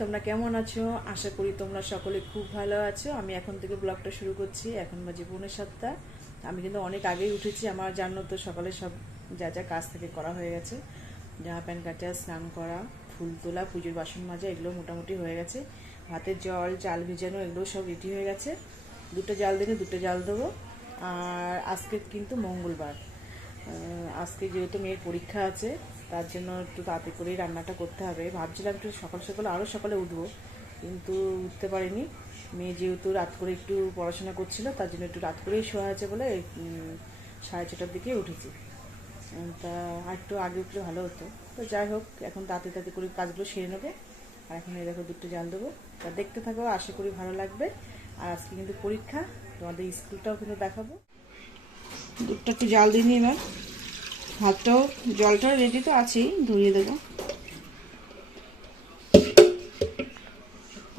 তোমরা কেমন আছো? আশা করি তোমরা সকলে খুব ভালো আছো। আমি এখন থেকে ব্লগটা শুরু করছি। এখন বাজে 7:45। আমি কিন্তু অনেক আগেই উঠেছি। আমার জানো তো সকালে সব যা যা কাজ থেকে করা হয়ে গেছে, জামা প্যান্ট কাচা, স্নান করা, ফুল তোলা, পুজোর বাসন মাজা, এগুলো মোটামুটি হয়ে গেছে। ভাতের জল, চাল ভিজানো, এগুলো সব রেডি হয়ে গেছে। দুটো জাল দিনে দুটো জাল দেবো। আর আজকে কিন্তু মঙ্গলবার, আজকে যেহেতু মেয়ের পরীক্ষা আছে, তার জন্য একটু তাড়াতাড়ি করেই রান্নাটা করতে হবে। ভাবছিলাম একটু সকাল সকালে আরও সকালে উঠবো, কিন্তু উঠতে পারিনি। মেয়ে যেহেতু রাত করে একটু পড়াশোনা করছিল, তার জন্য একটু রাত করেই শোয়া আছে বলে 6:30টার দিকে উঠেছি। তা আর একটু আগে উঠলে ভালো হতো। তো যাই হোক, এখন তাড়াতাড়ি করে কাজগুলো সেরে নেবো। আর এখন এই দেখো দুটো জাল দেবো। তা দেখতে থাকো, আশা করি ভালো লাগবে। আর আজকে কিন্তু পরীক্ষা, তোমাদের স্কুলটাও কিন্তু দেখাবো। দুধটা একটু জাল দিয়ে নিই এবার। ভাতটাও, জলটাও রেডি তো আছেই, ধরিয়ে দেবো।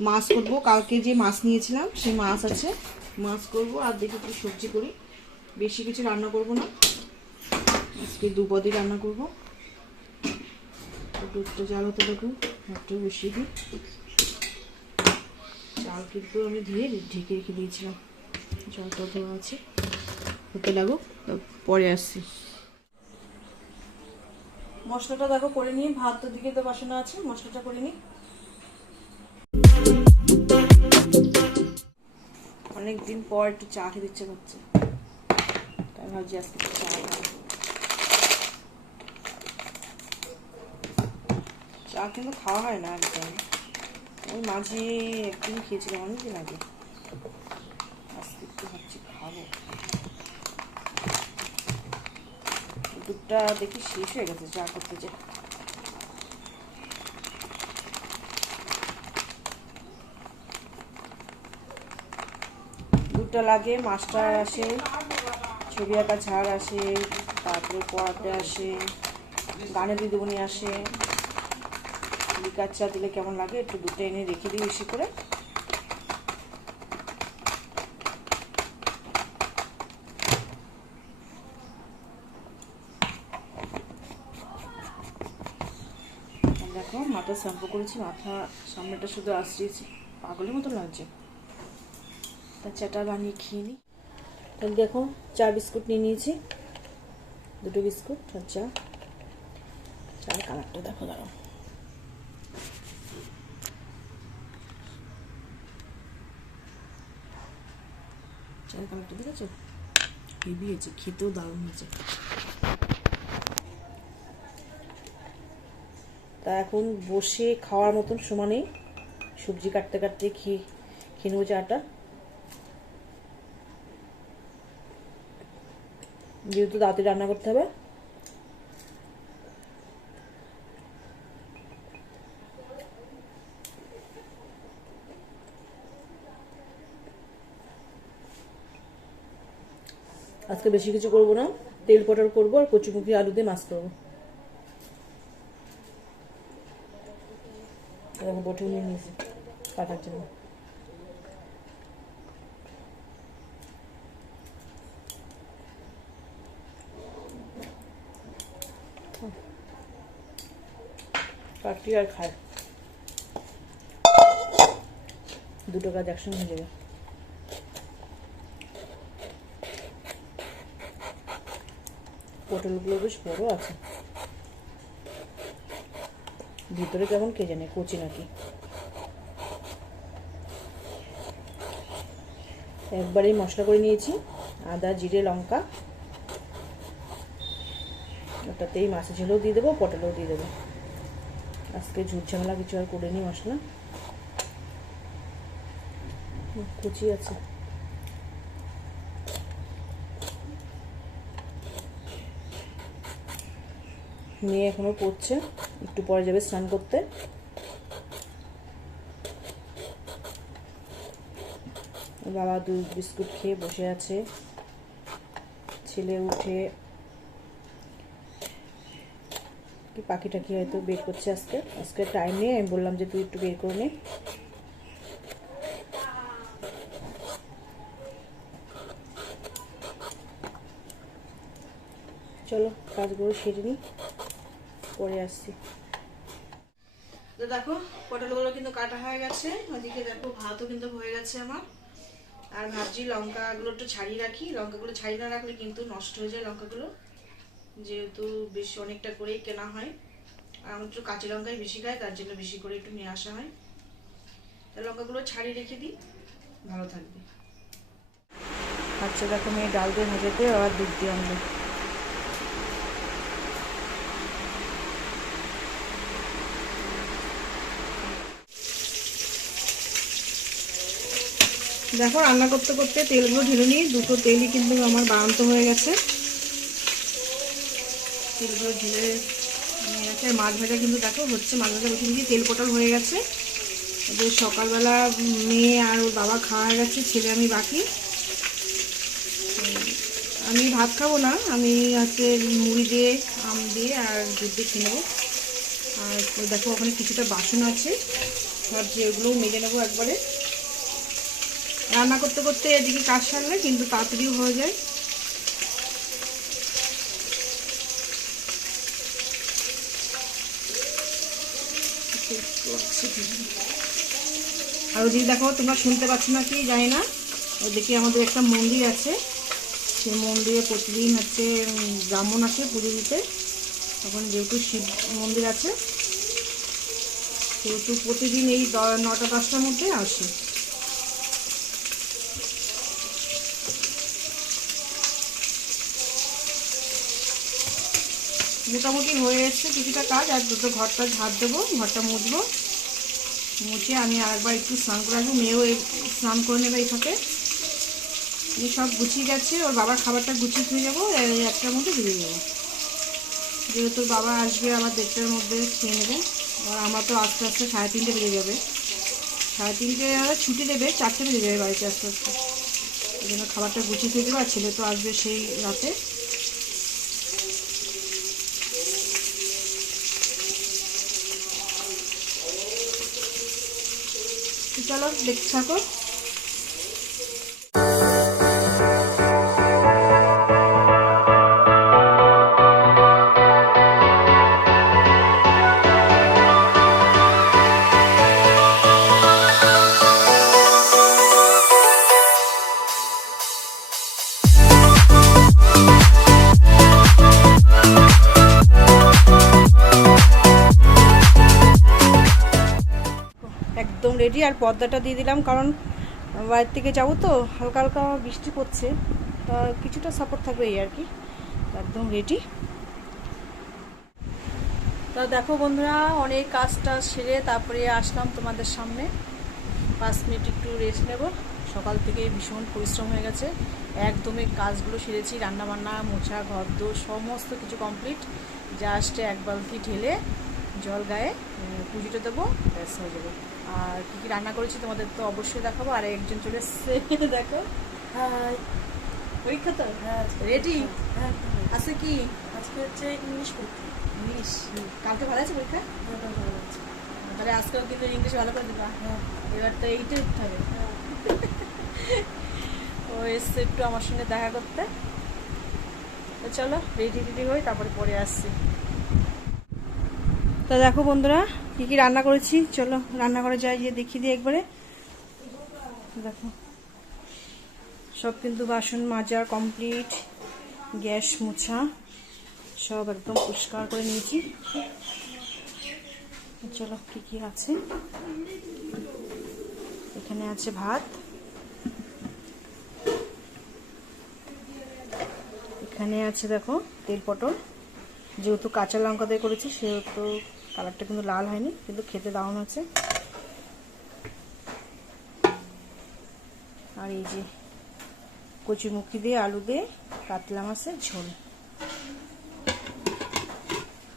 মাছ করবো, কালকে যে মাছ নিয়েছিলাম সেই মাছ আছে, মাছ করব। আর দেখি একটু সবজি করি, বেশি কিছু রান্না করব না, আজকে দুপদই রান্না করব। দুধটা জাল হতে দেখুন, ভাতটা বসিয়ে দিই। চাল কিন্তু আমি ধুয়ে ঢেকে রেখে দিয়েছিলাম, জলটা দেওয়া আছে, হতে লাগুক, পরে আসছি। মশলাটা দেখো করে নিই, ভাত তো দিকে তো বাসনা আছে, মশলাটা করে নিই। অনেকদিন পর একটু চা খেতে ইচ্ছে করছে, তাই ভাবছি আজকে একটু চা খাবো। চা কিন্তু খাওয়া হয় না একদম, ওই মাঝে একদিন খেয়েছিলাম অনেকদিন আগে। আজকে একটু ভাবছি খাবো। দুধটা দেখি শেষ হয়ে গেছে চা করতে যে। দুধটা লাগে, মাস্টার আসে, ছবি আঁকা ঝাড় আসে, তারপরে পড়াতে আসে, গানের দিদিমণি আসে। লিকার চা দিলে কেমন লাগে, একটু দুধটা এনে রেখে দিই বেশি করে। দেখো মাথা শ্যাম্পু করেছি, মাথা সামনেটা শুধু আসছিয়েছি, পাগলের মতো লাগছে। তা চাটা বানিয়ে খেয়ে নিই। তাহলে দেখো চা বিস্কুট নিয়ে নিয়েছি, দুটো বিস্কুট আর চা। চার কালারটা দেখো, দাঁড়াও। চার কালারটা দেখেছো, হেভি হয়েছে, খেতেও দারুণ হয়েছে। তা এখন বসে খাওয়ার মতন সময় নেই, সবজি কাটতে কাটতে খেয়ে নেবো চাটা। যেহেতু তাড়াতাড়ি রান্না করতে হবে। আজকে বেশি কিছু করবো না, তেল পটল করবো আর কচুমুখী আলু দিয়ে মাছ করবো। এরকম বটে নিয়ে নিয়েছি কাটার জন্য। কাটি আর খায়, দুটো কাজ একসঙ্গে হয়ে যাবে। পটলগুলো বেশ বড় আছে, ভিতরে কেমন কে জানে, কচি নাকি। একবারেই মশলা করে নিয়েছি, আদা জিরে লঙ্কা, ওটাতেই মাছের ঝোলও দিয়ে দেবো, পটলও দিয়ে দেবো। আজকে ঝুট ঝামেলা কিছু আর করে নিই, মশলা কুচি আছে। মেয়ে এখনো পড়ছে, একটু পরে যাবে স্নান করতে। বাবা দুধ বিস্কুট খেয়ে বসে আছে, ছেলে উঠে কি পাখি টাকি হয়তো বের করছে। আজকে টাইম নেই, আমি বললাম যে তুই একটু বের করে নে। চলো কাজগুলো সেরে নিই, পরে আসছি। তো দেখো পটলগুলো কিন্তু কাটা হয়ে গেছে, ওদিকে দেখো ভাতও কিন্তু হয়ে গেছে আমার। আর ভাবছি লঙ্কাগুলো একটু ছাড়িয়ে রাখি, লঙ্কাগুলো ছাড়িয়ে না রাখলে কিন্তু নষ্ট হয়ে যায় লঙ্কাগুলো, যেহেতু বেশ অনেকটা করেই কেনা হয়। আর আমার একটু কাঁচা লঙ্কাই বেশি খায়, তার জন্য বেশি করে একটু নিয়ে আসা হয়। তাই লঙ্কাগুলো ছাড়িয়ে রেখে দিই, ভালো থাকবে। আচ্ছা দেখো মেয়ে ডাল দিয়ে ভাজাতে আর দুধ দিয়ে আনবে। দেখো রান্না করতে করতে তেলগুলো ঢেলে নিই, দুটো তেলই কিন্তু আমার বানান্ত হয়ে গেছে। তেলগুলো ঢেলে নিয়ে গেছে। মাছ ভাজা কিন্তু দেখো হচ্ছে, মাছ ভাজা বসে দিয়ে তেল পটল হয়ে গেছে। ওদের সকালবেলা মেয়ে আর ওর বাবা খাওয়া হয়ে গেছে, ছেলে আমি বাকি। আমি ভাত খাবো না, আমি হচ্ছে মুড়ি দিয়ে আম দিয়ে আর দুধ দিয়ে খেয়ে নেবো। আর দেখো ওখানে কিছুটা বাসন আছে, ভাবছি ওগুলোও মেজে নেবো একবারে। রান্না করতে করতে এদিকে কাজ সারলে কিন্তু তাড়াতাড়িও হয়ে যায়। আর ওদিকে দেখো তোমরা শুনতে পাচ্ছ না কি জানি না, ওদিকে আমাদের একটা মন্দির আছে, সেই মন্দিরে প্রতিদিন হচ্ছে ব্রাহ্মণ আছে পুজো দিতে। তখন যেহেতু শিব মন্দির আছে সেহেতু প্রতিদিন এই 9টা 10টার মধ্যে আসে। মোটামুটি হয়ে এসছে কিছুটা কাজ, আর দুটো ঘরটা ঝাড় দেবো, ঘরটা মুছবো। মুছে আমি আরেকবার একটু স্নান করে আসবো, মেয়েও স্নান করে নেবে এই ফাঁকে। সব গুছিয়ে গেছে, ওর বাবার খাবারটা গুছিয়ে দিয়ে যাবো, 1টার মধ্যে বেরিয়ে যাবো। যেহেতু বাবা আসবে আবার 1:30টার মধ্যে খেয়ে নেবে, আর আমার তো আস্তে আস্তে 3:30 বেজে যাবে। 3:30 ছুটি দেবে, 4টে বেজে যাবে বাড়িতে আস্তে আস্তে। এই জন্য খাবারটা গুছিয়ে দিয়ে দেবো, আর ছেলে তো আসবে সেই রাতে। চলো দেখতে থাকো। একদম রেডি, আর পর্দাটা দিয়ে দিলাম কারণ বাইরের থেকে যাবো তো, হালকা হালকা বৃষ্টি পড়ছে, কিছুটা সাপোর্ট থাকবে এই আর কি। একদম রেডি। তা দেখো বন্ধুরা, অনেক কাজটা সেরে তারপরে আসলাম তোমাদের সামনে। 5 মিনিট একটু রেস্ট নেব, সকাল থেকে ভীষণ পরিশ্রম হয়ে গেছে। একদমই কাজগুলো সেরেছি, রান্নাবান্না মোছা ঘর দোর সমস্ত কিছু কমপ্লিট। জাস্ট 1 বালতি ঢেলে জল গায়ে পুজোটা দেবো, ব্যাস হয়ে যাবে। আর কী কী রান্না করেছি তোমাদের তো অবশ্যই দেখাবো। আর একজন চলে এসছে দেখো। পরীক্ষা তো রেডি? হ্যাঁ আছে কি? আজকে হচ্ছে ইংলিশ পরীক্ষা। ইংলিশ কালকে ভালো আছে পরীক্ষা? তাহলে আজকেও কিন্তু ইংলিশ ভালো করে দিবা। এবার তো 8-এ উঠতে হবে। ও এসছে একটু আমার সঙ্গে দেখা করতে। তো চলো রেডি হই, তারপরে পরে আসছি। তো দেখো বন্ধুরা কী কী রান্না করেছি, চলো রান্নাঘরে যাই, গিয়ে দেখিয়ে দিই একবারে। দেখো সব কিন্তু বাসন মাজা কমপ্লিট, গ্যাস মোছা সব একদম পরিষ্কার করে নিয়েছি। চলো কী কী আছে, এখানে আছে ভাত, এখানে আছে দেখো তেল পটল, যেহেতু কাঁচা লঙ্কা দিয়ে করেছি সেহেতু কালারটা কিন্তু লাল হয়নি, কিন্তু খেতে দারুণ আছে। আর এই যে কচুরমুখী দিয়ে আলু দিয়ে কাতলা মাছের ঝোল,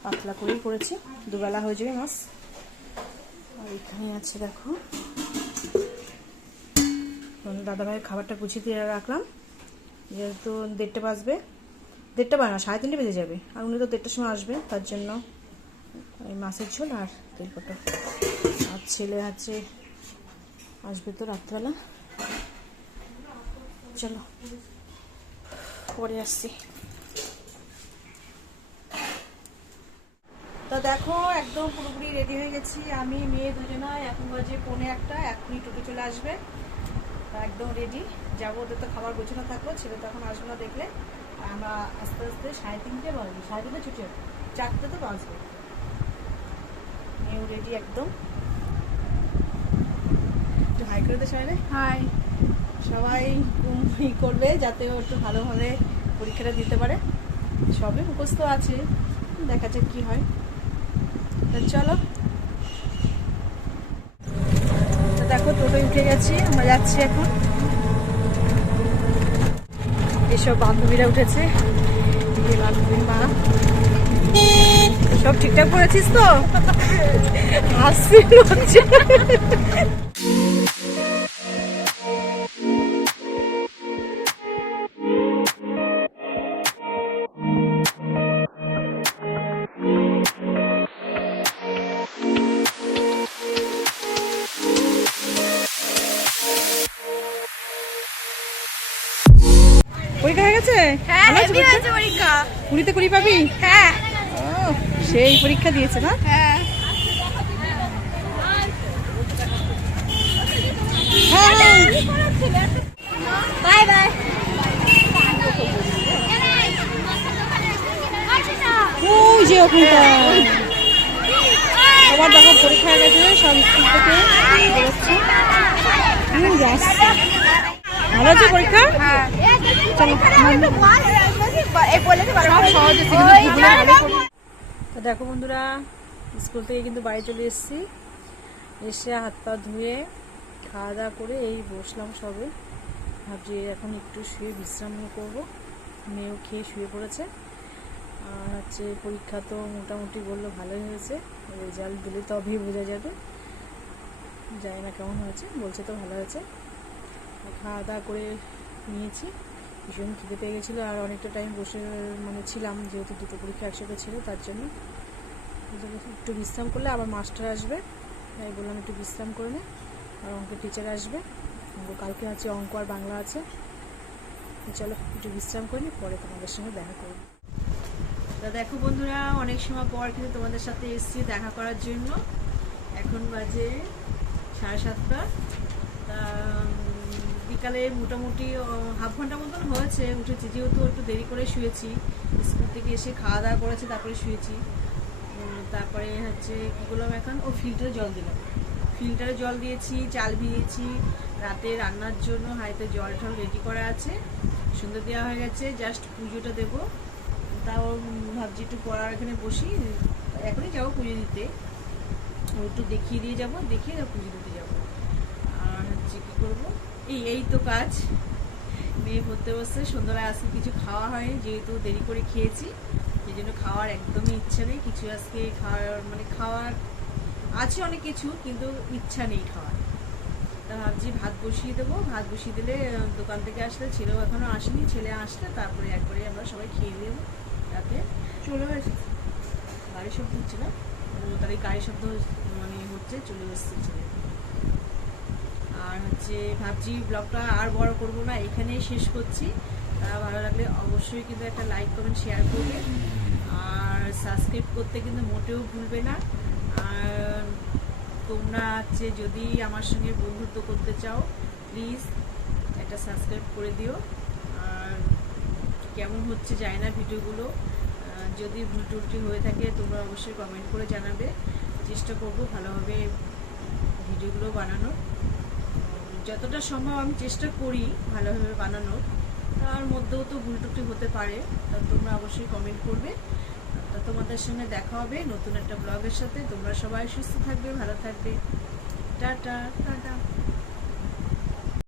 পাতলা করেই করেছি, দুবেলা হয়ে যাবে মাছ। আর এখানে আছে দেখো দাদাভাইয়ের খাবারটা গুছিয়ে দিয়ে রাখলাম, যেহেতু 1:30 বাজবে, 1:30 বাজে না 3:30 বেজে যাবে, আর উনি তো 1:30টার সময় আসবে, তার জন্য এই মাছের ঝোল আর তেল পটল। আর ছেলে আছে আসবে তো রাত্রেবেলা। চলো পরে আসছি। তো দেখো একদম পুরোপুরি রেডি হয়ে গেছি আমি মেয়ে দুজনায়। এখন বাজে 1:45, এখনই টোটো চলে আসবে। তো একদম রেডি যাবো। ওদের তো খাবার গোছানো থাকবো, ছেলে তো এখন আসবে না দেখলে। আর আমরা আস্তে আস্তে 3:30 বাজবে, 3:30 ছুটি হবে, 4টে তো বাজবে। মেয়েও রেডি একদম। একটু হাই করে দে সবাই। হাই। সবাই করবে যাতে ও একটু ভালোভাবে পরীক্ষাটা দিতে পারে। সবই মুখস্থ আছে, দেখা যাক কি হয়। তো চলো, তো দেখো টোটোয় উঠে গেছি, আমরা যাচ্ছি এখন। এসব বান্ধবীরা উঠেছে, এই বান্ধবীর মা। সব ঠিকঠাক করেছিস তো? হাসি হচ্ছে। পরীক্ষা হয়ে গেছে? হ্যাঁ, ভালো হয়েছে হেভি পরীক্ষা? হয়েছে পরীক্ষা। 20-তে 20 পাবি? হ্যাঁ ও, সেই পরীক্ষা দিয়েছে না? হ্যাঁ। হ্যাঁ হ্যাঁ। Bye bye. ওই যে ওখানটা সবার দেখো পরীক্ষা হয়ে গেছে, সব স্কুল থেকে বেরোচ্ছে। যাচ্ছে। ভালো আছে পরীক্ষা? হ্যাঁ। চলো, সব সহজে ছিল, ভূগোলে ভালোই পড়ি। তো দেখো বন্ধুরা, স্কুল থেকে কিন্তু বাড়ি চলে এসেছি। এসে হাত পা ধুয়ে খাওয়া দাওয়া করে এই বসলাম সবে। ভাবছি এখন একটু শুয়ে বিশ্রাম করবো। মেয়েও খেয়ে শুয়ে পড়েছে। আর হচ্ছে পরীক্ষা তো মোটামুটি বললো ভালোই হয়েছে, রেজাল্ট দিলে তবেই বোঝা যাবে। জানি না কেমন হয়েছে, বলছে তো ভালো হয়েছে। খাওয়া দাওয়া করে নিয়েছি, ভীষণ খিদে পেয়ে গেছিলো। আর অনেকটা টাইম বসে ছিলাম, যেহেতু দুটো পরীক্ষা একসাথে ছিল তার জন্য। একটু বিশ্রাম করলে আবার মাস্টার আসবে, তাই বললাম একটু বিশ্রাম করে নে। আর অঙ্কের টিচার আসবে, কালকে আছে অঙ্ক আর বাংলা আছে। চলো একটু বিশ্রাম করে নি, পরে তোমাদের সঙ্গে দেখা করব। তা দেখো বন্ধুরা, অনেক সময় পর কিন্তু তোমাদের সাথে এসেছি দেখা করার জন্য। এখন বাজে 7:30। তা বিকালে মোটামুটি হাফ ঘন্টা মতন হয়েছে উঠেছি, যেহেতু একটু দেরি করে শুয়েছি। স্কুল থেকে এসে খাওয়া দাওয়া করেছি, তারপরে শুয়েছি। তারপরে হচ্ছে কী করলাম এখন, ফিল্টারে জল দিলাম। ফিল্টারে জল দিয়েছি, চাল ভিজিয়েছি। রাতে রান্নার জন্য হাঁড়িতে জল টল রেডি করা আছে, সুন্দর দেওয়া হয়ে গেছে। জাস্ট পুজোটা দেবো, তাও ভাবছি একটু পড়ার এখানে বসি। এখনই যাবো পুজো দিতে, একটু দেখিয়ে দিয়ে যাবো, দেখিয়ে পুজো দিতে যাবো। আর হচ্ছে কী করবো, এই তো কাজ। মেয়ে পড়তে বসছে, সন্ধ্যাবেলা আজকে কিছু খাওয়া হয়নি, যেহেতু দেরি করে খেয়েছি। এই জন্য খাওয়ার একদমই ইচ্ছা নেই কিছু। আজকে খাওয়ার আছে অনেক কিছু, কিন্তু ইচ্ছা নেই খাওয়ার। তা ভাবছি ভাত বসিয়ে দেবো। ভাত বসিয়ে দিলে দোকান থেকে আসলে, ছেলেও এখনো আসেনি, ছেলে আসলে তারপরে একবারে আমরা সবাই খেয়ে দেবো। রাতে চলে এসেছে, গাড়ি শব্দ হচ্ছে না, তার গাড়ি শব্দ হচ্ছে, চলে এসেছে ছেলে। আর হচ্ছে ভাবছি ব্লগটা আর বড় করব না, এখানেই শেষ করছি। তারা ভালো লাগলে অবশ্যই কিন্তু একটা লাইক কমেন্ট শেয়ার করবে, আর সাবস্ক্রাইব করতে কিন্তু মোটেও ভুলবে না। আর তোমরা হচ্ছে যদি আমার সঙ্গে বন্ধুত্ব করতে চাও, প্লিজ একটা সাবস্ক্রাইব করে দিও। আর কেমন হচ্ছে যায় না ভিডিওগুলো, যদি ভুল টুলটি হয়ে থাকে তোমরা অবশ্যই কমেন্ট করে জানাবে। চেষ্টা করব ভালোভাবে ভিডিওগুলো বানানোর, যতটা সম্ভব আমি চেষ্টা করি ভালোভাবে বানানোর। তার মধ্যেও তো ভুল টুটি হতে পারে, তা তোমরা অবশ্যই কমেন্ট করবে। তা তোমাদের সঙ্গে দেখা হবে নতুন একটা ব্লগের সাথে। তোমরা সবাই সুস্থ থাকবে, ভালো থাকবে। Tata tata.